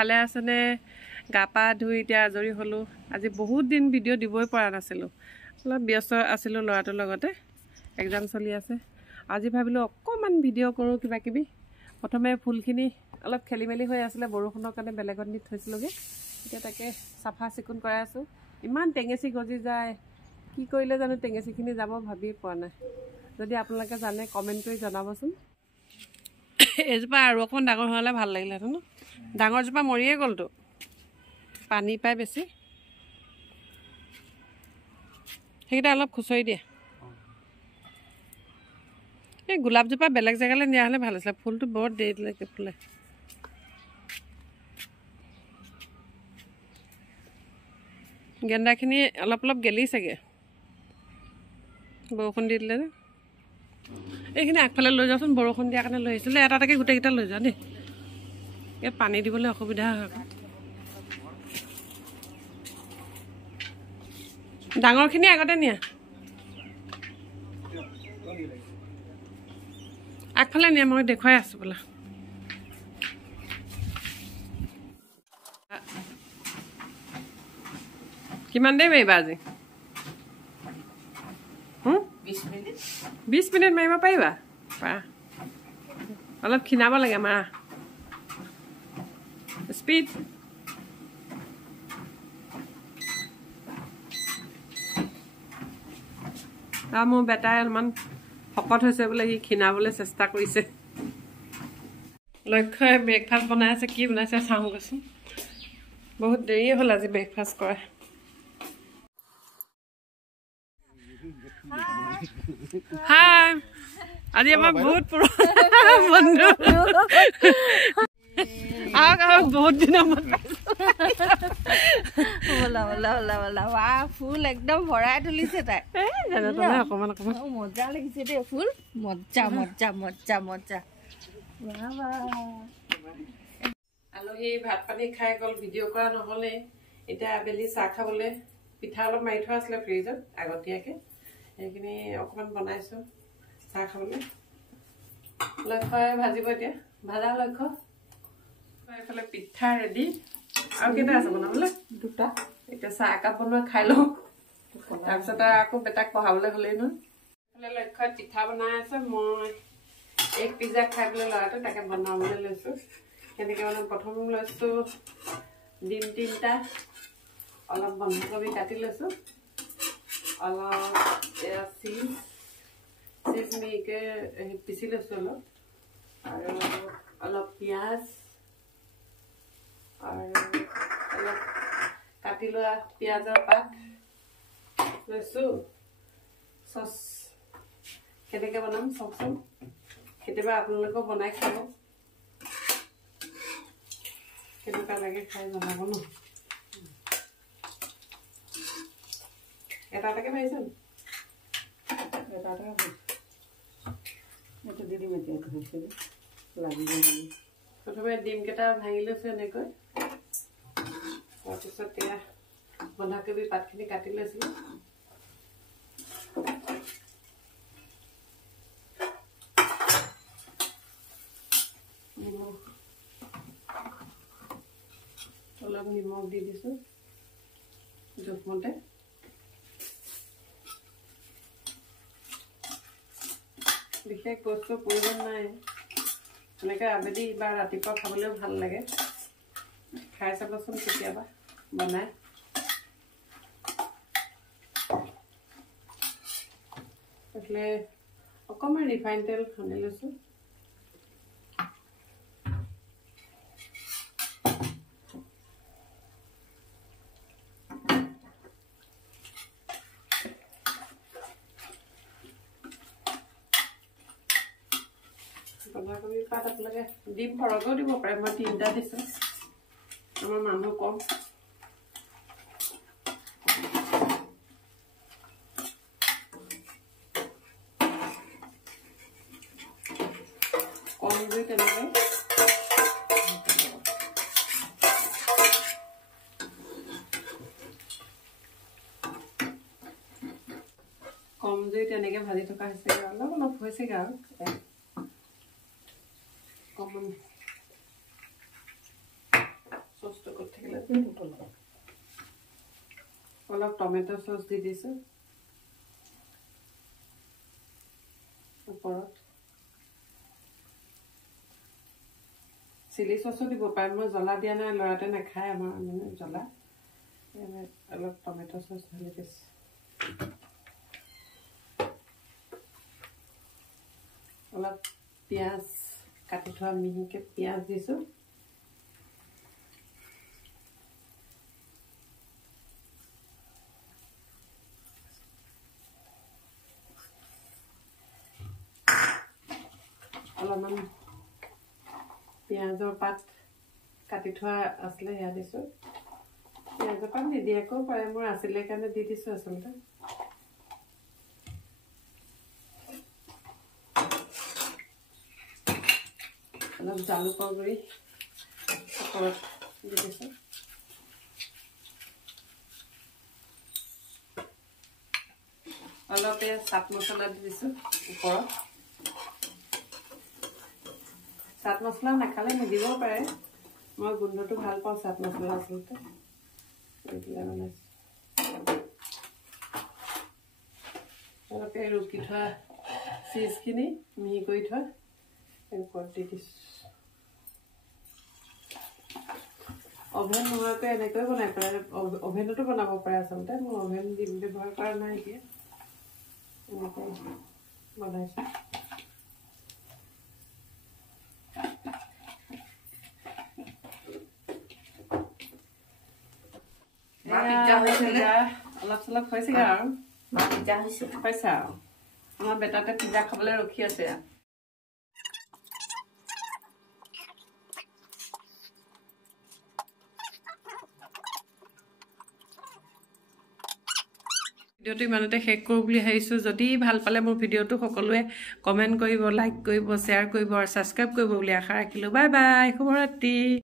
ভালে আছেনে? গা পা ধুই এতিয়া আজৰি হ'লোঁ। আজি বহুত দিন ভিডিঅ' দিবই পৰা নাছিলোঁ, অলপ ব্যস্ত আছিলোঁ ল'ৰাটোৰ লগতে, এক্সাম চলি আছে। আজি ভাবিলোঁ অকণমান ভিডিঅ' কৰোঁ কিবা কিবি। প্ৰথমে ফুলখিনি অলপ খেলি মেলি হৈ আছিলে, বৰষুণৰ কাৰণে বেলেগত নি থৈছিলোঁগৈ। এতিয়া তাকে চাফা চিকুণ কৰাই আছোঁ। ইমান টেঙেচি গজি যায়, কি কৰিলে জানো টেঙেচিখিনি যাব ভাবিয়ে পোৱা নাই। যদি আপোনালোকে জানে কমেণ্ট কৰি জনাবচোন। এইজোপা আৰু অকণমান ডাঙৰ হ'লে ভাল লাগিলেহেঁতেন ন? ডাঙৰজোপা মৰিয়ে গ'লতো, পানী পাই বেছি। সেইকেইটা অলপ খুচৰি দিয়ে। এই গোলাপজোপা বেলেগ জেগালৈ নিয়া হ'লে ভাল আছিলে, ফুলটো বৰ দেৰিলৈকে ফুলে। গেন্দাখিনি অলপ অলপ গেলিছেগৈ, বৰষুণ দি দিলে যে। এইখিনি আগফালে লৈ যাওঁচোন, বৰষুণ দিয়াৰ কাৰণে লৈ আহিছিলে। এটা এটাকৈ গোটেইকেইটা লৈ যাওঁ দেই, ইয়াত পানী দিবলৈ অসুবিধা হয়। ডাঙৰখিনি আগতে নিয়া, আগফালে নিয়া, মই দেখুৱাই আছোঁ বোলা। কিমান দেৰি মাৰিবা আজি? 20 মিনিট মাৰিব পাৰিবা? অলপ ক্ষীণাব লাগে মাৰা, স্পীড। মোৰ বেটাই অলপমান শকত হৈছে বোলে, সি ক্ষীণাবলৈ চেষ্টা কৰিছে। লক্ষ্যই ব্ৰেকফাষ্ট বনাই আছে, কি বনাইছে চাওঁগৈচোন। বহুত দেৰিয়ে হ'ল আজি ব্ৰেকফাষ্ট কৰা। হাই, আজি আমাৰ বহুত পুৰণা বন্ধু। বহুত দিনৰ মূৰত ফুল একদম ভৰাই তুলিছে তাই। অকমান অকমান মজা লাগিছে দেই ফুল, মজা মজা মজা মজা। আলহী ভাত পানী খাই গ'ল, ভিডিঅ' কৰা নহ'লে। এতিয়া আবেলি চাহ খাবলৈ পিঠা অলপ মাৰি থোৱা আছিলে ফ্ৰিজত আগতীয়াকৈ, সেইখিনি অকণমান বনাইছোঁ চাহ খাবলৈ। লক্ষ্যই ভাজিব এতিয়া, ভাজা লক্ষ্য। এইফালে পিঠা ৰেডি, আৰু কেইটা আছে বনাবলৈ? 2টা। এতিয়া চাহ একাপ বনোৱা খাই লওঁ, তাৰপিছত আকৌ বেটাক পঢ়াবলৈ হ'লেই নহয়। এইফালে লক্ষ্যই পিঠা বনাই আছে, মই এগ পিজ্জা খাই পেলাই ল'ৰাটো তাকে বনাবলৈ লৈছোঁ। কেনেকৈ বনাম? প্ৰথম লৈছোঁ ডিম 3টা, অলপ বন্ধাকবি কাটি লৈছোঁ, অলপ চিজ মিহিকৈ পিচি লৈছোঁ অলপ, আৰু অলপ পিঁয়াজ, আৰু অলপ কাটি লোৱা পিঁয়াজৰ পাত লৈছোঁ। চচ কেনেকৈ বনাম চাওকচোন, কেতিয়াবা আপোনালোকেও বনাই খাব, কেনেকুৱা লাগে খাই জনাব ন। এটা এটাকৈ পাৰিছে, এটা এটাকৈ এইটো দি দিম এতিয়া হৈছে লাগিব। প্ৰথমে ডিমকেইটা ভাঙি লৈছোঁ এনেকৈ, তাৰপিছত এয়া বন্ধাকবি পাতখিনি কাটি লৈছিলোঁ, অলপ নিমখ দি দিছোঁ জোখমতে। বিশেষ বস্তুৰ প্ৰয়োজন নাই, এনেকৈ আবেলি বা ৰাতিপুৱা খাবলৈও ভাল লাগে। খাই চাবচোন কেতিয়াবা বনাই। এইফালে অকণমান ৰিফাইন তেল সানি লৈছোঁ। বন্ধাকবি পাত আপোনালোকে ডিম সৰহকৈও দিব পাৰে, মই 3টা দিছোঁ, আমাৰ মানুহ কম। কম জুই তেনেকৈ ভাজি থকা হৈছে, অলপ অলপ হৈছেগৈ আৰু অকণমান অলপ টমেটো চচ দি দিছোঁ ওপৰত চিলি চচো দিব পাৰে মই জ্বলা দিয়া নাই ল'ৰাটোৱে নাখায় আমাৰ মানে জ্বলা অলপ টমেটো চচ ঢালি দিছোঁ অলপ পিঁয়াজ কাটি থোৱা মিহিকৈ পিঁয়াজ দিছোঁ অলপমান পিঁয়াজৰ পাত কাটি থোৱা আছিলে সেয়া দিছোঁ পিঁয়াজৰ পাত নিদিয়াকৈও পাৰে মোৰ আছিলে কাৰণে দি দিছোঁ আচলতে অলপ জালুকৰ গুড়ি ওপৰত দি দিছোঁ অলপ চাট মছলা দি দিছোঁ ওপৰত চাট মছলা নাখালে নিদিবও পাৰে মই গোন্ধটো ভাল পাওঁ চাট মছলা আচলতে এইবিলাক বনাইছোঁ অলপ ৰুকি থোৱা চিজখিনি মিহি কৰি থোৱা ওপৰত দি দিছোঁ অভেন নোহোৱাকৈ এনেকৈ বনাই পাৰে অভেনতো বনাব পাৰে আচলতে মই অভেন ব্যৱহাৰ কৰা নাই এতিয়া এনেকৈ বনাইছোঁ অলপ চলপ হৈছেগৈ আৰু হৈছে আৰু আমাৰ বেটাতে পিজ্জা খাবলৈ ৰখি আছে ভিডিঅ'টো ইমানতে শেষ কৰোঁ বুলি ভাবিছোঁ যদি ভাল পালে মোৰ ভিডিঅ'টো সকলোৱে কমেণ্ট কৰিব লাইক কৰিব শ্বেয়াৰ কৰিব আৰু ছাবস্ক্ৰাইব কৰিব বুলি আশা ৰাখিলোঁ বাই বাই শুভৰাত্ৰি